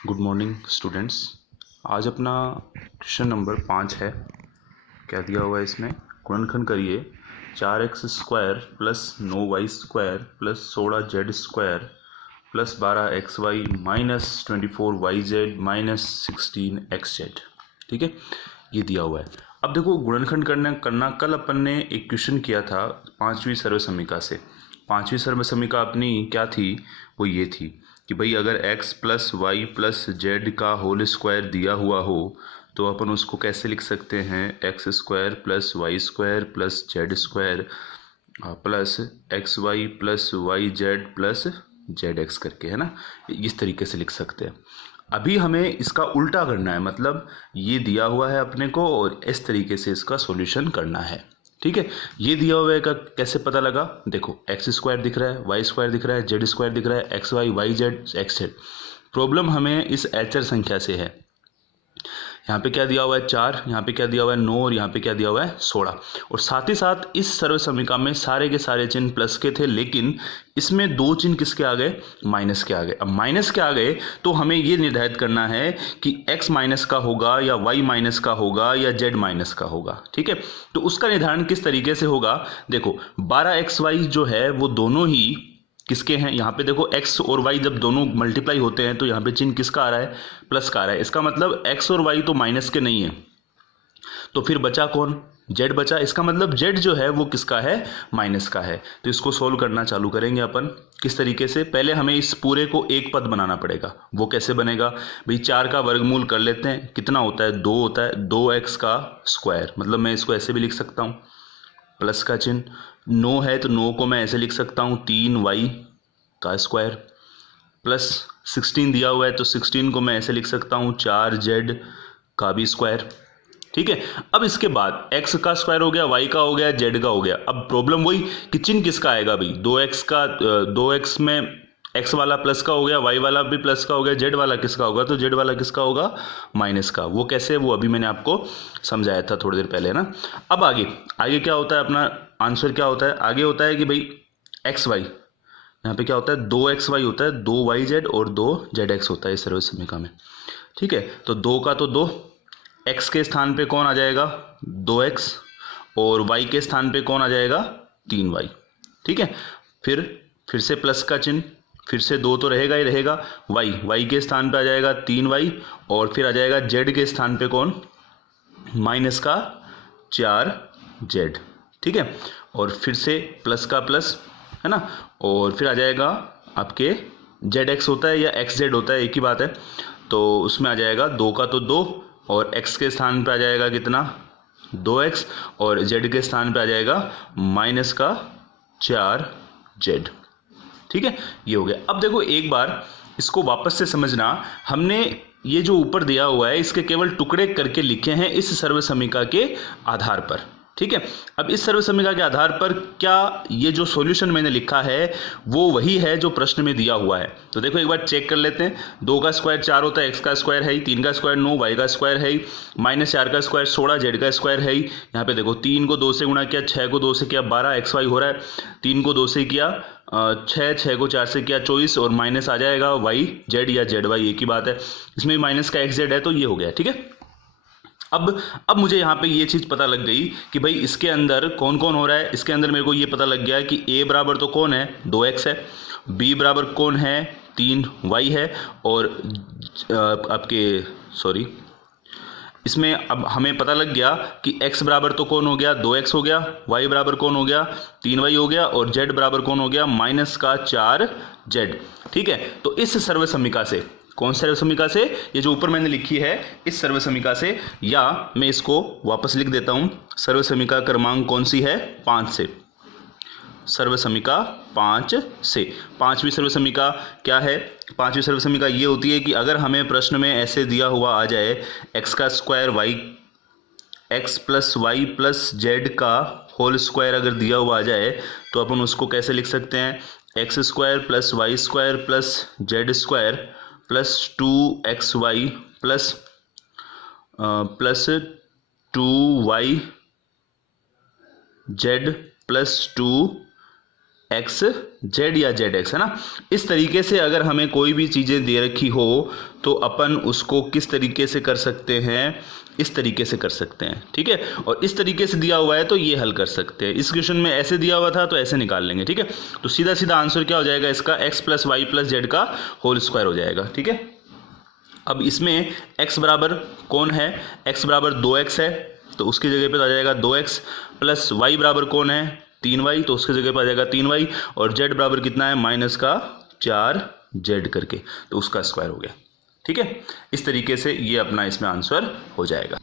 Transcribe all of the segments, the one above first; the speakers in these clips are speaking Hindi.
Good morning students. आज अपना क्वेश्चन नंबर 5 है। क्या दिया हुआ है इसमें? गुणनखंड करिए 4x² plus 9y² plus 16z² plus 12xy minus 24yz minus 16xz। ठीक है, ये दिया हुआ है। अब देखो, गुणनखंड करना कल अपन ने एक क्वेश्चन किया था पांचवी सर्व समीका से। पांचवी सर्व समीका अपनी क्या थी? वो ये थी कि भाई अगर x plus y plus z का होल स्क्वायर दिया हुआ हो तो अपन उसको कैसे लिख सकते हैं? x² plus y² plus z² plus xy plus yz plus zx करके, है ना। इस तरीके से लिख सकते हैं। अभी हमें इसका उल्टा करना है, मतलब ये दिया हुआ है अपने को और इस तरीके से इसका सॉल्यूशन करना है। ठीक है, ये दिया हुआ है का कैसे पता लगा? देखो, x² दिख रहा है, y² दिख रहा है, z² दिख रहा है, x y y z x z. Problem हमें इस एचर संख्या से है। यहाँ पे क्या दिया हुआ है? 4, यहाँ पे क्या दिया हुआ है? 9, और यहाँ पे क्या दिया हुआ है? 16। और साथ ही साथ इस सर्व समीका में सारे के सारे चिन्ह प्लस के थे, लेकिन इसमें दो चिन्ह किसके आ गए? माइनस के आ गए। अब माइनस के आ गए तो हमें ये निर्धारित करना है कि x माइनस का होगा या y माइनस का होगा या z माइनस का होगा। ठीक है, तो उसका निर्धारण किस तरीके से होगा? देखो, 12xy जो है वो दोनों ही किसके हैं? यहाँ पे देखो, x और y जब दोनों मल्टीप्लाई होते हैं तो यहाँ पे चिन्ह किसका आ रहा है? प्लस का आ रहा है। इसका मतलब x और y तो माइनस के नहीं है, तो फिर बचा कौन? z बचा। इसका मतलब z जो है वो किसका है? माइनस का है। तो इसको सोल्व करना चालू करेंगे अपन। किस तरीके से? पहले हमें इस पूरे को एक पद बनाना पड़ेगा। वो कैसे बनेगा भाई? 4 का वर्गमूल कर लेते हैं। कितना होता है? 2 होता है। 2x का स्क्वायर, मतलब मैं इसको ऐसे भी लिख सकता हूँ, प्लस का चिन्ह। 9 है तो 9 को मैं ऐसे लिख सकता हूँ 3y का स्क्वायर, प्लस 16 दिया हुआ है तो 16 को मैं ऐसे लिख सकता हूँ 4z का भी स्क्वायर। ठीक है, अब इसके बाद x का स्क्वायर हो गया, y का हो गया, z का हो गया। अब प्रॉब्लम वही कि चिन्ह किसका आएगा भाई? 2x का 2x में x वाला प्लस का हो गया, y वाला भी प्लस का हो गया, z वाला किसका होगा? तो z वाला किसका होगा? माइनस का। वो कैसे? वो अभी मैंने आपको समझाया था थोड़ी देर पहले ना। अब आगे आगे क्या होता है? अपना आंसर क्या होता है? आगे होता है कि भाई एक्स वाई, यहाँ पे क्या होता है? 2xy होता है, 2yz और 2zx होता है इस सर्व समीका में। ठीक है, तो 2 का तो 2, x के स्थान पे कौन आ जाएगा? 2x, और y के स्थान पे कौन आ जाएगा? 3y। ठीक है, फिर से प्लस का चिन्ह, फिर से 2 तो रहेगा ही रहेगा। y के स्थान पे आ जाएगा 3y, और फिर आ जाएगा z के स्थान पे कौन? माइनस का 4z। ठीक है, और फिर से प्लस का प्लस, है ना, और फिर आ जाएगा आपके zx होता है या xz होता है, एक ही बात है। तो उसमें आ जाएगा 2 का तो 2, और x के स्थान पे आ जाएगा कितना? 2x, और z के स्थान पे आ जाएगा माइनस का 4z। ठीक है, ये हो गया। अब देखो, एक बार इसको वापस से समझना। हमने ये जो ऊपर दिया हुआ है इसके केवल टुकड़े करके लिखे हैं इस सर्व समीका के आधार पर। ठीक है, अब इस सर्व समीका के आधार पर क्या ये जो सॉल्यूशन मैंने लिखा है वो वही है जो प्रश्न में दिया हुआ है? तो देखो, एक बार चेक कर लेते हैं। 2 का स्क्वायर 4 होता है, एक्स का स्क्वायर है ही, 3 का स्क्वायर 9, वाई का स्क्वायर है ही, माइनस 4 का स्क्वायर 16, जेड का स्क्वायर है ही। यहाँ पे देखो, 3 को 2 से गुणा किया, 6 को 2 से किया 12 एक्स वाई हो रहा है, 3 को 2 से किया 6 को 4 से किया 24, और माइनस आ जाएगा वाई जेड या जेड वाई, एक ही बात है। इसमें भी माइनस का एक्स जेड है, तो ये हो गया। ठीक है, अब मुझे यहाँ पे ये चीज़ पता लग गई कि भाई इसके अंदर कौन कौन हो रहा है। इसके अंदर मेरे को ये पता लग गया कि a बराबर तो कौन है? 2x है। b बराबर कौन है? 3y है। और आपके सॉरी, इसमें अब हमें पता लग गया कि x बराबर तो कौन हो गया? 2x हो गया। y बराबर कौन हो गया? 3y हो गया। और z बराबर कौन हो गया? माइनस का 4z। ठीक है, तो इस सर्व समीका से, कौन सर्व समीका से? ये जो ऊपर मैंने लिखी है इस सर्व समीका से, या मैं इसको वापस लिख देता हूं। सर्व समीका क्रमांक कौन सी है? 5 से। सर्व समीका 5 से। पांचवी सर्व समीका क्या है? पांचवी सर्व समीका ये होती है कि अगर हमें प्रश्न में ऐसे दिया हुआ आ जाए एक्स का square y, x plus y plus z का होल स्क्वायर अगर दिया हुआ आ जाए तो अपन उसको कैसे लिख सकते हैं? X square plus y square plus z square plus 2xy plus 2y z plus 2 x z या जेड एक्स, है ना। इस तरीके से अगर हमें कोई भी चीज़ें दे रखी हो तो अपन उसको किस तरीके से कर सकते हैं, इस तरीके से कर सकते हैं, ठीक है। और इस तरीके से दिया हुआ है तो ये हल कर सकते हैं। इस क्वेश्चन में ऐसे दिया हुआ था तो ऐसे निकाल लेंगे, ठीक है। तो सीधा सीधा आंसर क्या हो जाएगा इसका, x plus y plus z का होल स्क्वायर हो जाएगा, ठीक है। अब इसमें x बराबर कौन है, x बराबर 2x है तो उसकी जगह पे तो आ जाएगा 2x, प्लस y बराबर कौन है 3y तो उसकी जगह पे आ जाएगा 3y, और z बराबर कितना है माइनस का 4z करके, तो उसका स्क्वायर हो गया, ठीक है। इस तरीके से ये अपना इसमें आंसर हो जाएगा।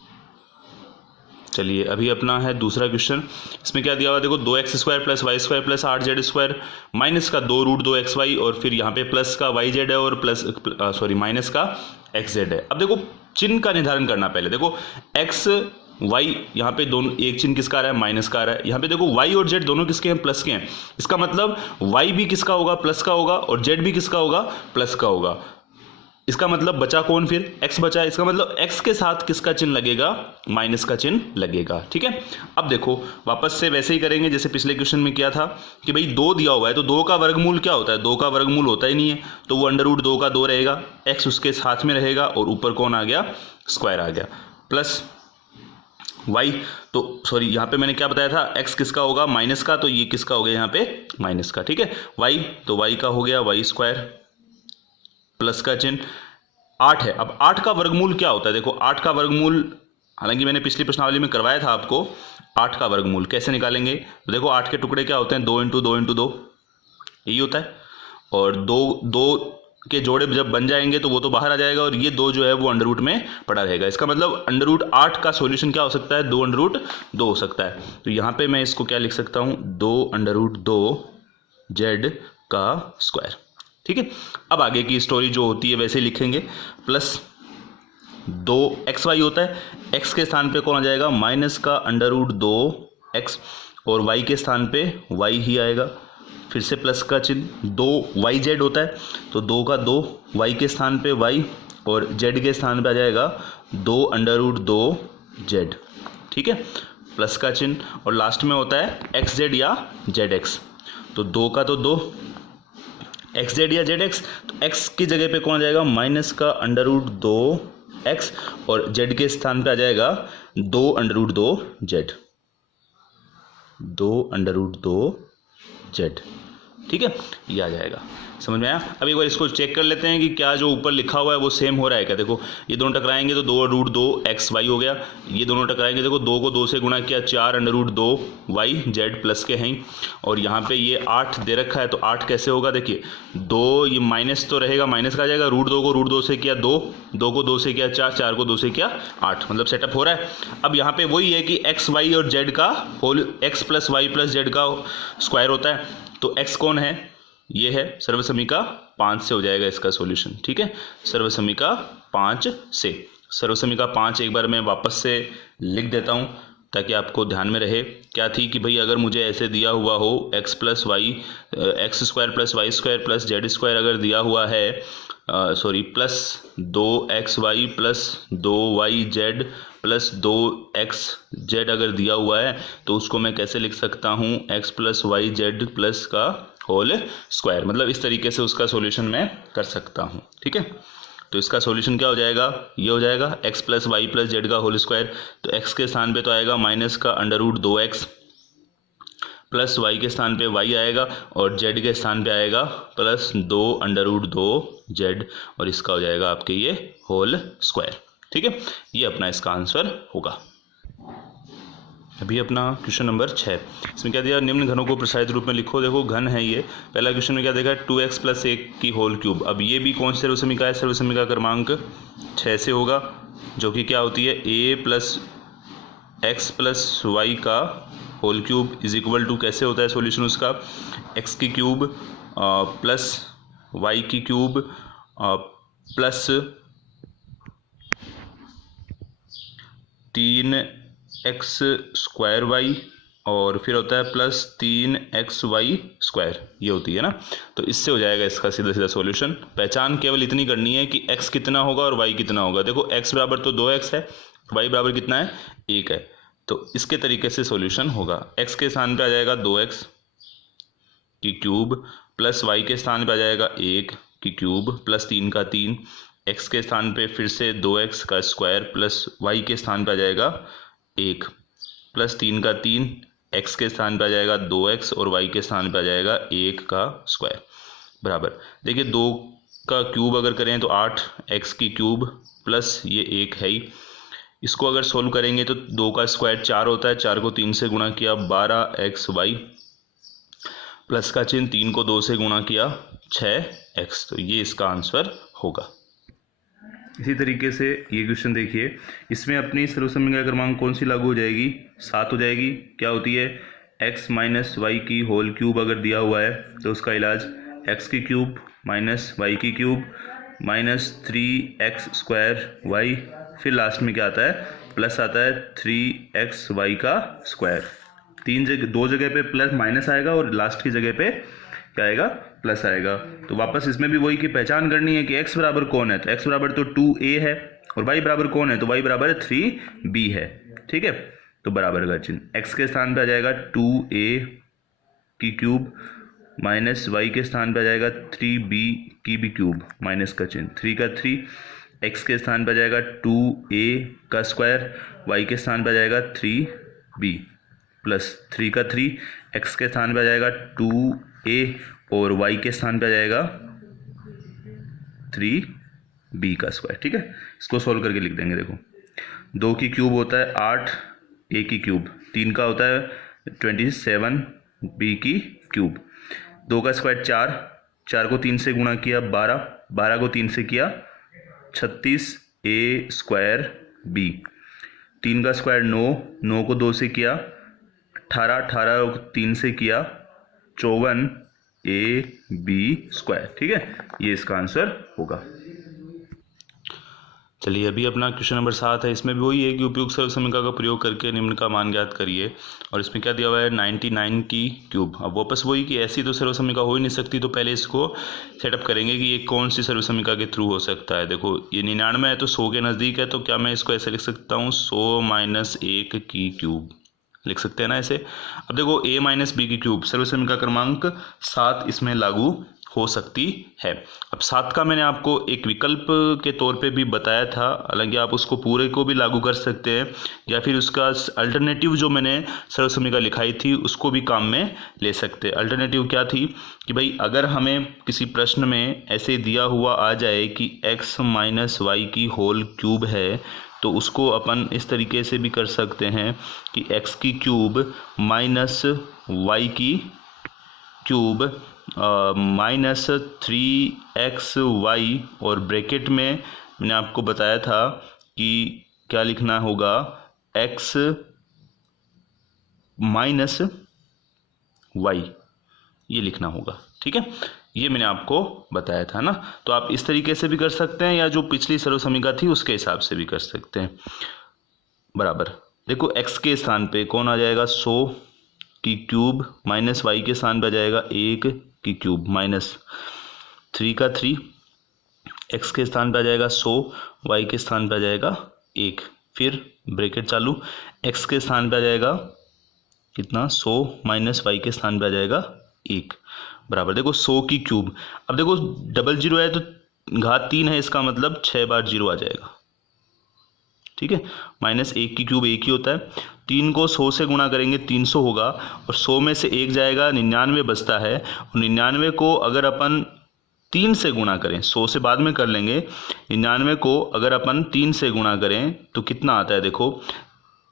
चलिए अभी अपना है दूसरा क्वेश्चन। इसमें क्या दिया हुआ देखो, 2x² plus y square plus 8z² minus का 2√2xy और फिर यहाँ पे प्लस का yz है और प्लस माइनस का xz है। अब देखो चिन्ह का निर्धारण करना पहले। देखो x y यहाँ पे दोनों एक चिन्ह किसका आ रहा है, माइनस का आ रहा है। यहाँ पे देखो y और z दोनों किसके हैं, प्लस के हैं। इसका मतलब y भी किसका होगा, प्लस का होगा, और z भी किसका होगा, प्लस का होगा। इसका मतलब बचा कौन, फिर x बचा। इसका मतलब x के साथ किसका चिन्ह लगेगा, माइनस का चिन्ह लगेगा, ठीक है। अब देखो वापस से वैसे ही करेंगे जैसे पिछले क्वेश्चन में किया था कि भाई 2 दिया हुआ है तो 2 का वर्गमूल क्या होता है, 2 का वर्गमूल होता ही नहीं है, तो वो √2 का 2 रहेगा, x उसके साथ में रहेगा और ऊपर कौन आ गया, स्क्वायर आ गया, प्लस y तो सॉरी यहाँ पे मैंने क्या बताया था, x किसका होगा, माइनस का, तो ये किसका हो गया यहाँ पे माइनस का, ठीक है। y तो y का हो गया y² प्लस का चिन्ह 8 है। अब 8 का वर्गमूल क्या होता है, देखो 8 का वर्गमूल हालांकि मैंने पिछली प्रश्नावली में करवाया था आपको। 8 का वर्गमूल कैसे निकालेंगे, तो देखो 8 के टुकड़े क्या होते हैं, 2 × 2 × 2 यही होता है, और दो के जोड़े जब बन जाएंगे तो वो तो बाहर आ जाएगा और ये 2 जो है वो अंडर रूट में पड़ा रहेगा। इसका मतलब √8 का सॉल्यूशन क्या हो सकता है, 2 √2 हो सकता है। तो यहाँ पे मैं इसको क्या लिख सकता हूँ, 2 √2 z का स्क्वायर, ठीक है। अब आगे की स्टोरी जो होती है वैसे लिखेंगे, प्लस 2xy होता है, x के स्थान पे कौन आ जाएगा, माइनस का √2x, और y के स्थान पे y ही आएगा, फिर से प्लस का चिन्ह। 2yz होता है तो 2 का 2 y के स्थान पे y और z के स्थान पे आ जाएगा 2 √2z, ठीक है, प्लस का चिन्ह। और लास्ट में होता है xz या zx, तो 2 का तो 2 xz या zx, तो x की जगह पे कौन आ जाएगा, माइनस का √2x, और z के स्थान पे आ जाएगा 2 √2z, ठीक है, ये आ जाएगा। समझ में आया। अब एक बार इसको चेक कर लेते हैं कि क्या जो ऊपर लिखा हुआ है वो सेम हो रहा है क्या। देखो ये दोनों टकराएंगे तो 2 √2xy हो गया, ये दोनों टकराएंगे देखो 2 को 2 से गुणा किया 4 √2yz प्लस के हैं, और यहाँ पे ये 8 दे रखा है तो 8 कैसे होगा, देखिए 2 ये माइनस तो रहेगा, माइनस का आ जाएगा, √2 को √2 से किया 2, 2 को 2 से किया 4, 4 को 2 से किया 8, मतलब सेटअप हो रहा है। अब यहाँ पे वही है कि x y और z का होल, x plus y plus z का स्क्वायर होता है, तो x कौन है, ये है सर्वसमीका 5 से हो जाएगा इसका सॉल्यूशन, ठीक है। सर्वसमीका 5 से, सर्वसमीका 5 एक बार मैं वापस से लिख देता हूँ ताकि आपको ध्यान में रहे। क्या थी कि भाई अगर मुझे ऐसे दिया हुआ हो x plus y x² plus वाई² प्लस z² अगर दिया हुआ है, sorry plus 2xy plus 2yz plus 2xz अगर दिया हुआ है तो उसको मैं कैसे लिख सकता हूँ, x plus y z plus का होल स्क्वायर, मतलब इस तरीके से उसका सॉल्यूशन मैं कर सकता हूँ, ठीक है। तो इसका सॉल्यूशन क्या हो जाएगा, ये हो जाएगा x plus y plus z का होल स्क्वायर, तो x के स्थान पे तो आएगा माइनस का √2x, प्लस y के स्थान पे y आएगा, और z के स्थान पे आएगा प्लस 2 √2z, और इसका हो जाएगा आपके ये होल स्क्वायर, ठीक है। ये अपना इसका आंसर होगा। अभी अपना क्वेश्चन नंबर 6, इसमें क्या दिया, निम्न घनों को प्रसारित रूप में लिखो। देखो घन है ये, पहला क्वेश्चन में क्या देखा है, 2x प्लस 1 की होल क्यूब। अब ये भी कौन सी सर्वसमीका है, सर्वसमीका क्रमांक 6 से होगा, जो कि क्या होती है, a plus x plus y का whole cube is equal to, कैसे होता है सॉल्यूशन उसका, x की क्यूब प्लस y की क्यूब प्लस 3x²y और फिर होता है प्लस 3xy², ये होती है ना। तो इससे हो जाएगा इसका सीधा सीधा सॉल्यूशन। पहचान केवल इतनी करनी है कि x कितना होगा और y कितना होगा। देखो x बराबर तो 2x है, y बराबर कितना है 1 है, तो इसके तरीके से सॉल्यूशन होगा। x के स्थान पे आ जाएगा 2x की क्यूब प्लस वाई के स्थान पे आ जाएगा 1 की क्यूब प्लस 3 का 3, एक्स के स्थान पे फिर से 2x का स्क्वायर प्लस वाई के स्थान पे आ जाएगा 1 प्लस 3 का 3, एक्स के स्थान पे आ जाएगा 2x और वाई के स्थान पे आ जाएगा 1 का स्क्वायर बराबर। देखिए 2 का क्यूब अगर करें तो 8x की क्यूब प्लस ये 1 है ही, इसको अगर सोल्व करेंगे तो 2 का स्क्वायर 4 होता है, 4 को 3 से गुणा किया 12xy प्लस का चिन्ह 3 को 2 से गुणा किया 6x, तो ये इसका आंसर होगा। इसी तरीके से ये क्वेश्चन देखिए, इसमें अपनी सर्वसम्मिका क्रमांक कौन सी लागू हो जाएगी, 7 हो जाएगी। क्या होती है, x माइनस वाई की होल क्यूब अगर दिया हुआ है तो उसका इलाज x की क्यूब माइनस वाई की cube minus 3x square y, फिर लास्ट में क्या आता है, प्लस आता है 3xy का स्क्वायर। दो जगह पे प्लस माइनस आएगा और लास्ट की जगह पे क्या आएगा, प्लस आएगा। तो वापस इसमें भी वही की पहचान करनी है कि x बराबर कौन है, तो x बराबर तो 2a है और y बराबर कौन है, तो y बराबर 3b है। ठीक है, तो बराबर का चिन्ह x के स्थान पे आ जाएगा 2a की क्यूब माइनस y के स्थान पे आ जाएगा 3b की भी क्यूब माइनस का चिन्ह 3 का 3, x के स्थान पे आ जाएगा 2a का स्क्वायर, y के स्थान पे आ जाएगा 3b प्लस 3 का 3, x के स्थान पे आ जाएगा 2a और y के स्थान पे आ जाएगा 3b का स्क्वायर। ठीक है, इसको सोल्व करके लिख देंगे। देखो 2 की क्यूब होता है 8 a की क्यूब, 3 का होता है 27 b की क्यूब, 2 का स्क्वायर 4, 4 को 3 से गुणा किया 12, 12 को 3 से किया 36 a स्क्वायर b, 3 का स्क्वायर 9, 9 को 2 से किया 18, 18 को 3 से किया 54 a b स्क्वायर। ठीक है, ये इसका आंसर होगा। चलिए अभी अपना क्वेश्चन नंबर 7 है, इसमें भी वही है कि उपयुक्त सर्वसम्मिका का प्रयोग करके निम्न का मान ज्ञात करिए। और इसमें क्या दिया हुआ है, 99 की क्यूब। अब वापस वही कि ऐसी तो सर्वसम्मिका हो ही नहीं सकती, तो पहले इसको सेटअप करेंगे कि ये कौन सी सर्वसम्मिका के थ्रू हो सकता है। देखो ये 99 है तो 100 के नज़दीक है, तो क्या मैं इसको ऐसे लिख सकता हूँ 100 माइनस 1 की क्यूब, लिख सकते हैं ना ऐसे। अब देखो a माइनस बी की क्यूब सर्वसम्मिका क्रमांक 7 इसमें लागू हो सकती है। अब 7 का मैंने आपको एक विकल्प के तौर पे भी बताया था, हालांकि आप उसको पूरे को भी लागू कर सकते हैं या फिर उसका अल्टरनेटिव जो मैंने सर्वसम्मिका लिखाई थी उसको भी काम में ले सकते हैं। अल्टरनेटिव क्या थी कि भाई अगर हमें किसी प्रश्न में ऐसे दिया हुआ आ जाए कि x माइनस वाई की होल क्यूब है, तो उसको अपन इस तरीके से भी कर सकते हैं कि x की क्यूब माइनस वाई की क्यूब माइनस 3xy, और ब्रैकेट में मैंने आपको बताया था कि क्या लिखना होगा, x माइनस वाई, ये लिखना होगा। ठीक है, ये मैंने आपको बताया था ना। तो आप इस तरीके से भी कर सकते हैं या जो पिछली सर्वसम्मिका थी उसके हिसाब से भी कर सकते हैं बराबर। देखो x के स्थान पे कौन आ जाएगा, 100 की क्यूब माइनस वाई के स्थान पे आ जाएगा 1 की क्यूब माइनस 3 का 3, x के स्थान पे आ जाएगा 100, y के स्थान पे आ जाएगा 1, फिर ब्रैकेट चालू, x के स्थान पे आ जाएगा कितना, 100 माइनस वाई के स्थान पे आ जाएगा 1 बराबर। देखो 100 की क्यूब, अब देखो डबल जीरो है तो घात 3 है, इसका मतलब 6 बार जीरो आ जाएगा। ठीक है, माइनस 1 की क्यूब 1 ही होता है, 3 को 100 से गुणा करेंगे 300 होगा, और 100 में से 1 जाएगा 99 बचता है, और 99 को अगर अपन 3 से गुणा करें, 100 से बाद में कर लेंगे, 99 को अगर अपन 3 से गुणा करें तो कितना आता है, देखो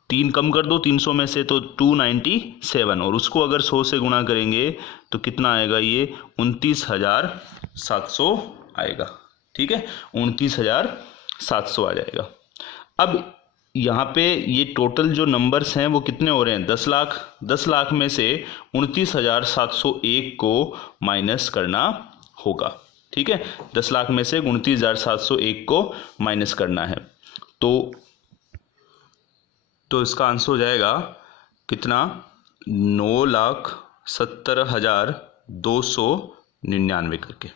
3 कम कर दो 300 में से तो 297, और उसको अगर 100 से गुणा करेंगे तो कितना आएगा, ये 29,700 आएगा। ठीक है, 29,700 आ जाएगा। अब यहाँ पे ये टोटल जो नंबर्स हैं वो कितने हो रहे हैं, 10 लाख। 10 लाख में से 29,701 को माइनस करना होगा। ठीक है, 10 लाख में से 29,701 को माइनस करना है, तो इसका आंसर हो जाएगा कितना, 9,70,299 करके।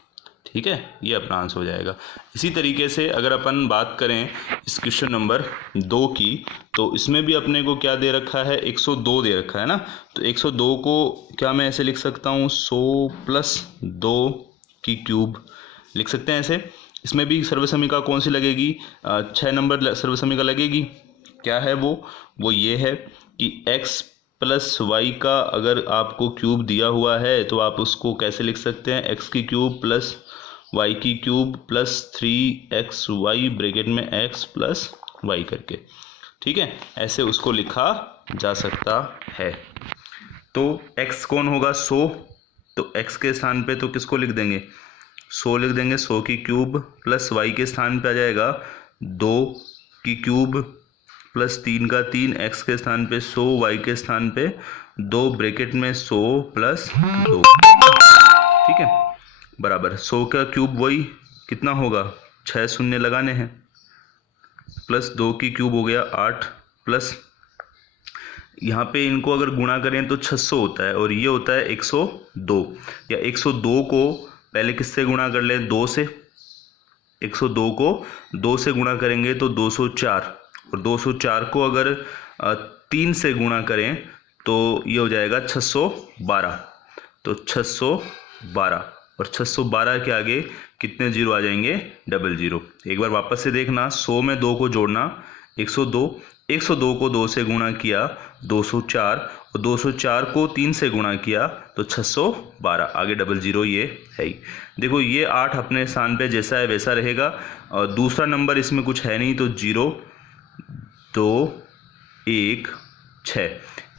ठीक है, ये अपना आंसर हो जाएगा। इसी तरीके से अगर अपन बात करें इस क्वेश्चन नंबर 2 की, तो इसमें भी अपने को क्या दे रखा है, 102 दे रखा है ना। तो 102 को क्या मैं ऐसे लिख सकता हूँ, 100 प्लस 2 की क्यूब लिख सकते हैं ऐसे। इसमें भी सर्वसमीका कौन सी लगेगी, 6 नंबर सर्वसमीका लगेगी। क्या है वो ये है कि x प्लस वाई का अगर आपको क्यूब दिया हुआ है तो आप उसको कैसे लिख सकते हैं, x की क्यूब प्लस वाई की क्यूब प्लस 3xy ब्रैकेट में x प्लस वाई करके, ठीक है, ऐसे उसको लिखा जा सकता है। तो x कौन होगा, 100, तो x के स्थान पे तो किसको लिख देंगे, 100 लिख देंगे, 100 की क्यूब प्लस y के स्थान पे आ जाएगा 2 की क्यूब प्लस 3 का 3, x के स्थान पे 100, y के स्थान पे 2 ब्रैकेट में 100 प्लस 2, ठीक है, बराबर 100 का क्यूब वही कितना होगा, 6 शून्य लगाने हैं, प्लस 2 की क्यूब हो गया 8, प्लस यहाँ पे इनको अगर गुणा करें तो 600 होता है और ये होता है 102, या 102 को पहले किससे गुणा कर ले, 2 से, 102 को 2 से गुणा करेंगे तो 204, और 204 को अगर 3 से गुणा करें तो ये हो जाएगा 612, तो 612, और 612 के आगे कितने जीरो आ जाएंगे, 00। एक बार वापस से देखना, 100 में 2 को जोड़ना 102, 102 को 2 से गुणा किया 204, और 204 को 3 से गुणा किया तो 612, आगे 00 ये है ही। देखो ये 8 अपने स्थान पे जैसा है वैसा रहेगा, और दूसरा नंबर इसमें कुछ है नहीं, तो 0 2 1 6,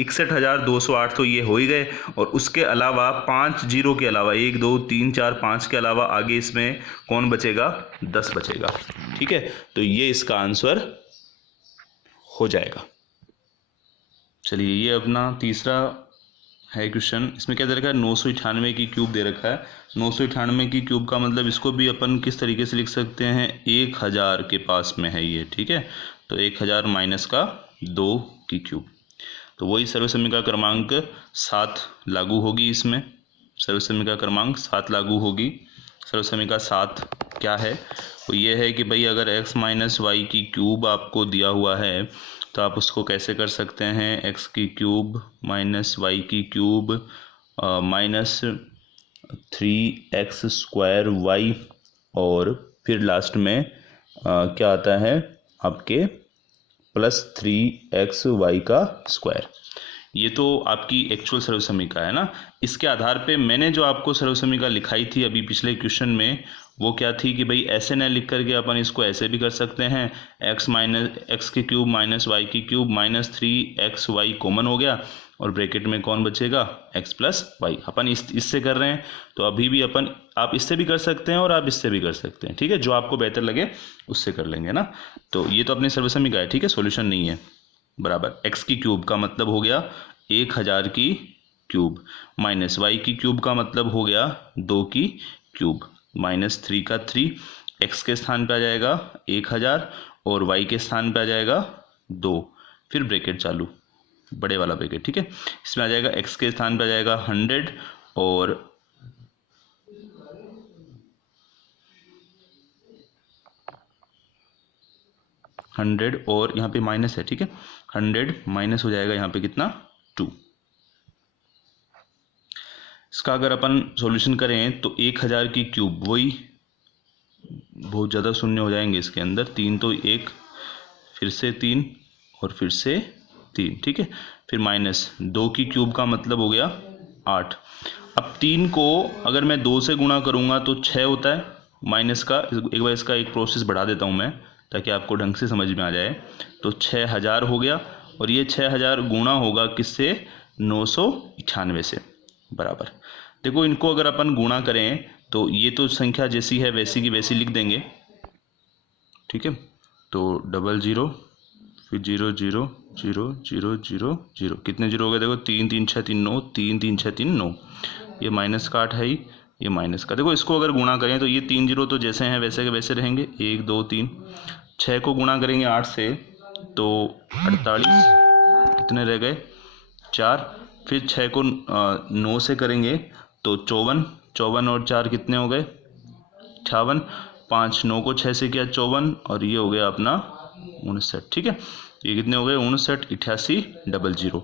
61,208 तो ये हो ही गए, और उसके अलावा 5 जीरो के अलावा 1 2 3 4 5 के अलावा आगे इसमें कौन बचेगा, 10 बचेगा, ठीक है, तो ये इसका आंसर हो जाएगा। चलिए ये अपना तीसरा है क्वेश्चन। इसमें क्या दे रखा है, 998 की क्यूब दे रखा है। 998 की क्यूब का मतलब इसको भी अपन किस तरीके से लिख सकते हैं, 1000 के पास में है ये, ठीक है, तो 1000 माइनस का 2 की क्यूब, तो वही सर्वसमीका क्रमांक 7 लागू होगी इसमें, सर्वसमीका क्रमांक 7 लागू होगी। सर्वसमीका 7 क्या है, वो ये है कि भाई अगर x माइनस वाई की क्यूब आपको दिया हुआ है तो आप उसको कैसे कर सकते हैं, x की क्यूब माइनस वाई की क्यूब माइनस 3x² y, और फिर लास्ट में क्या आता है आपके प्लस 3xy का स्क्वायर। ये तो आपकी एक्चुअल सर्वसमीका है ना। इसके आधार पे मैंने जो आपको सर्वसमीका लिखाई थी अभी पिछले क्वेश्चन में, वो क्या थी कि भाई ऐसे न लिख करके अपन इसको ऐसे भी कर सकते हैं, x की क्यूब माइनस वाई की क्यूब माइनस 3xy कॉमन हो गया, और ब्रैकेट में कौन बचेगा, x प्लस वाई। अपन इससे कर रहे हैं तो अभी भी अपन, आप इससे भी कर सकते हैं और आप इससे भी कर सकते हैं, ठीक है, जो आपको बेहतर लगे उससे कर लेंगे ना। तो ये तो अपनी सर्वसमीका है, ठीक है, सॉल्यूशन नहीं है, बराबर। x की क्यूब का मतलब हो गया 1000 की क्यूब, माइनस वाई की क्यूब का मतलब हो गया 2 की क्यूब, माइनस 3 का 3, x के स्थान पे आ जाएगा 1000 और y के स्थान पे आ जाएगा 2, फिर ब्रैकेट चालू, बड़े वाला ब्रैकेट, ठीक है। इसमें आ जाएगा x के स्थान पे आ जाएगा 100 और यहाँ पे माइनस है, ठीक है, 100 माइनस हो जाएगा यहाँ पे कितना, 2। इसका अगर अपन सॉल्यूशन करें तो 1000 की क्यूब, वही बहुत ज़्यादा शून्य हो जाएंगे इसके अंदर, 3 तो 1, फिर से 3 और फिर से 3, ठीक है, फिर माइनस 2 की क्यूब का मतलब हो गया 8। अब 3 को अगर मैं 2 से गुणा करूँगा तो 6 होता है माइनस का। एक बार इसका एक प्रोसेस बढ़ा देता हूँ मैं ताकि आपको ढंग से समझ में आ जाए। तो 6000 हो गया, और ये 6000 गुणा होगा किससे, 998 से, बराबर। देखो इनको अगर अपन गुणा करें तो ये तो संख्या जैसी है वैसी की वैसी लिख देंगे, ठीक है, तो 00 फिर 0 0 0 0 0 0, कितने जीरो हो गए, देखो 3 3 6 3 9, 3 3 6 3 9, ये माइनस का 8 है ही, ये माइनस का। देखो इसको अगर गुणा करें तो ये 3 जीरो तो जैसे हैं वैसे के वैसे रहेंगे, 1 2 3। 6 को गुणा करेंगे 8 से तो 48, कितने रह गए, 4। फिर 6 को 9 से करेंगे तो 54, 54 और 4 कितने हो गए, 58, 5 9 को 6 से किया 54, और ये हो गया अपना 59। ठीक है, ये कितने हो गए 59, 88, 00,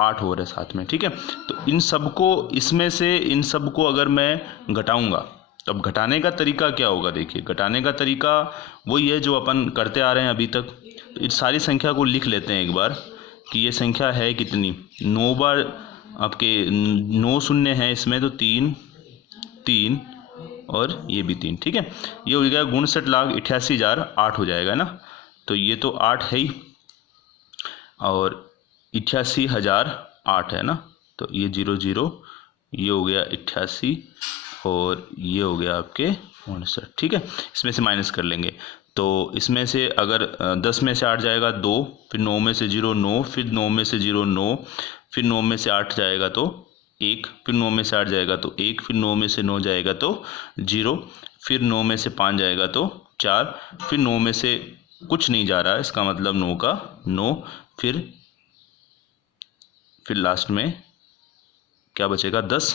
8 हो रहे साथ में। ठीक है, तो इन सब को, इसमें से इन सब को अगर मैं घटाऊंगा, तो अब घटाने का तरीका क्या होगा? देखिए, घटाने का तरीका वही है जो अपन करते आ रहे हैं अभी तक। तो इस सारी संख्या को लिख लेते हैं एक बार कि ये संख्या है कितनी। 9 बार आपके 9 शून्य है इसमें, तो 3 3 और ये भी 3। ठीक है, ये हो गया 59,88,008 हो जाएगा ना। तो ये तो 8 है ही, और 88,008 है ना। तो ये 00, ये हो गया 88, और ये हो गया आपके 59। ठीक है, इसमें से माइनस कर लेंगे। तो इसमें से अगर 10 में से 8 जाएगा 2, फिर 9 में से 0 9, फिर 9 में से 0 9, फिर 9 में से 8 जाएगा तो 1, फिर 9 में से 8 जाएगा तो 1, फिर 9 में से 9 जाएगा तो 0, फिर 9 में से 5 जाएगा तो 4, फिर 9 में से कुछ नहीं जा रहा है, इसका मतलब 9 का 9, फिर लास्ट में क्या बचेगा 10,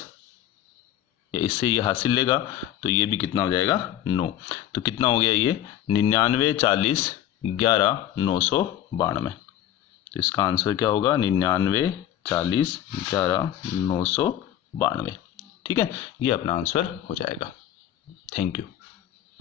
या इससे ये हासिल लेगा तो ये भी कितना हो जाएगा 9। तो कितना हो गया ये 99 40 11 992। तो इसका आंसर क्या होगा 99 40 11 992। ठीक है, ये अपना आंसर हो जाएगा। Thank you.